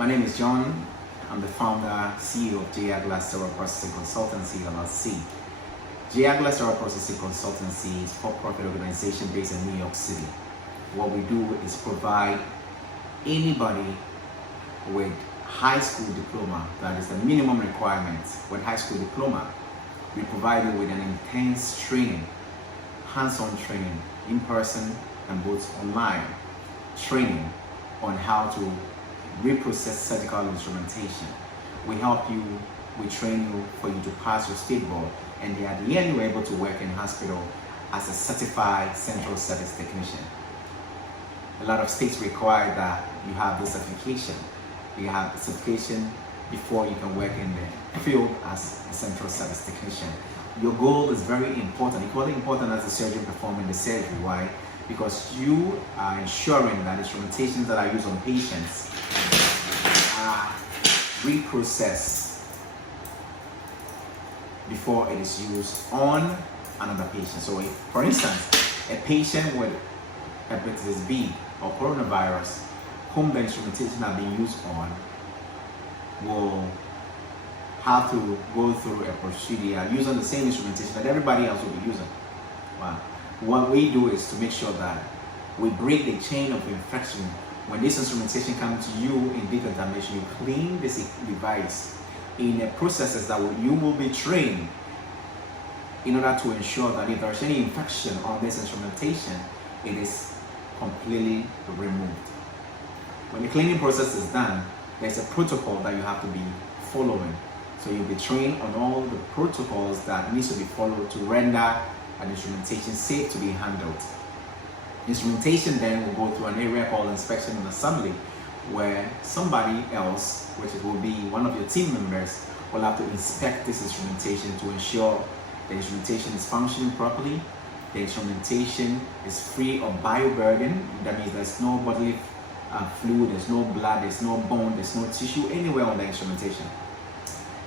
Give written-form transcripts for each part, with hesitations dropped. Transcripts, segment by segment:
My name is John. I'm the founder, CEO of J. Agla Sterile Processing Consultancy, LLC. J. Agla Sterile Processing Consultancy is a for-profit organization based in New York City. What we do is provide anybody with high school diploma, that is the minimum requirement with high school diploma. We provide you with an intense training, hands-on training, in person and both online training on how to reprocess surgical instrumentation. We help you, we train you for you to pass your state board, and at the end you're able to work in hospital as a certified central service technician. A lot of states require that you have this certification. You have the certification before you can work in the field as a central service technician. Your goal is very important, equally important as the surgeon performing the surgery. Why? Because you are ensuring that instrumentations that are used on patients are reprocessed before it is used on another patient. So if, for instance, a patient with hepatitis B or coronavirus whom the instrumentation are being used on will have to go through a procedure using the same instrumentation that everybody else will be using. Wow. What we do is to make sure that we break the chain of infection. When this instrumentation comes to you in decontamination, you clean this device in a processes that you will be trained in order to ensure that if there's any infection on this instrumentation, it is completely removed. When the cleaning process is done, there's a protocol that you have to be following. So you'll be trained on all the protocols that needs to be followed to render an instrumentation safe to be handled. Instrumentation then will go through an area called inspection and assembly, where somebody else, which will be one of your team members, will have to inspect this instrumentation to ensure the instrumentation is functioning properly, the instrumentation is free of bioburden. That means there's no bodily fluid, there's no blood, there's no bone, there's no tissue anywhere on the instrumentation.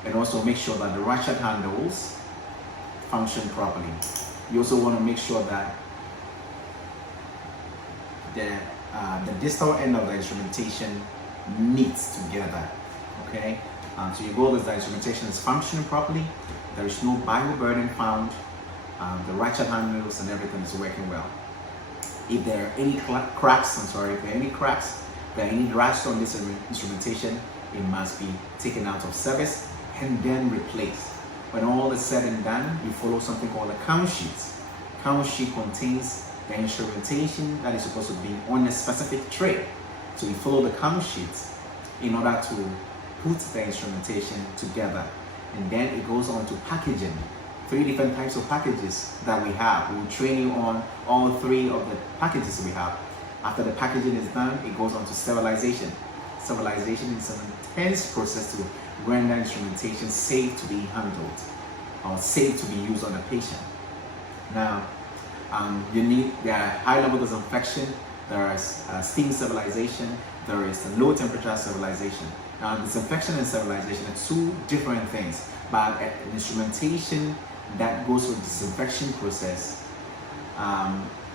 And also make sure that the ratchet handles function properly. You also want to make sure that the distal end of the instrumentation meets together. Okay, so your goal is that instrumentation is functioning properly, there is no bioburden found, the ratchet handles and everything is working well. If there are any cracks, if there are any rust on this instrumentation, it must be taken out of service and then replaced. When all is said and done, you follow something called a count sheet. Count sheet contains the instrumentation that is supposed to be on a specific tray. So you follow the count sheet in order to put the instrumentation together. And then it goes on to packaging. 3 different types of packages that we have. We will train you on all 3 of the packages we have. After the packaging is done, it goes on to sterilization. Sterilization is an intense process to render instrumentation safe to be handled or safe to be used on a patient. Now, there are high-level disinfection, there is steam sterilization, there is low temperature sterilization. Now, disinfection and sterilization are 2 different things, but an instrumentation that goes through the disinfection process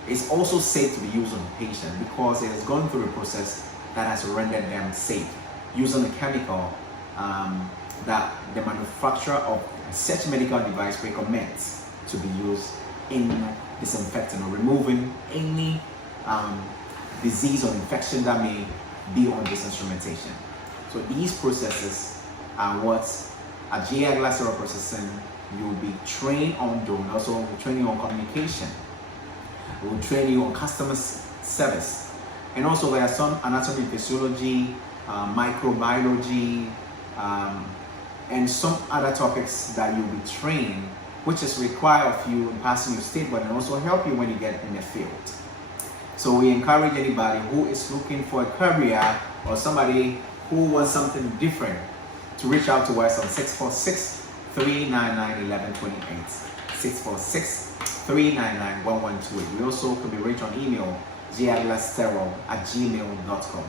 is also safe to be used on the patient because it has gone through a process that has rendered them safe, using a chemical that the manufacturer of such medical device recommends to be used in disinfecting or removing any disease or infection that may be on this instrumentation. So these processes are what at J. Agla Sterile Processing you'll be trained on doing. Also, we'll train you on communication. We'll train you on customer service. And also there are some anatomy, physiology, microbiology, and some other topics that you'll be trained, which is required of you in passing your state board and also help you when you get in the field. So we encourage anybody who is looking for a career or somebody who wants something different to reach out to us on 646-399-1128. 646-399-1128. We also can be reached on email jaglasterile@gmail.com.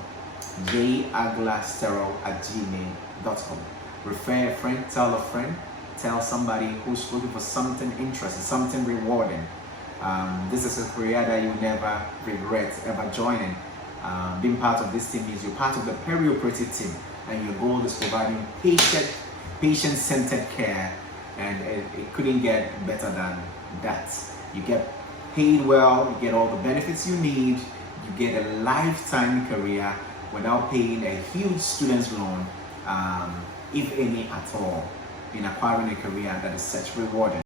jaglasterile@gmail.com. Refer a friend, tell a friend, tell somebody who's looking for something interesting, something rewarding. This is a career that you never regret ever joining. Being part of this team means you're part of the perioperative team, and your goal is providing patient-centered care, and it couldn't get better than that. You get paid well, you get all the benefits you need, you get a lifetime career without paying a huge student's loan, if any at all, in acquiring a career that is such rewarding.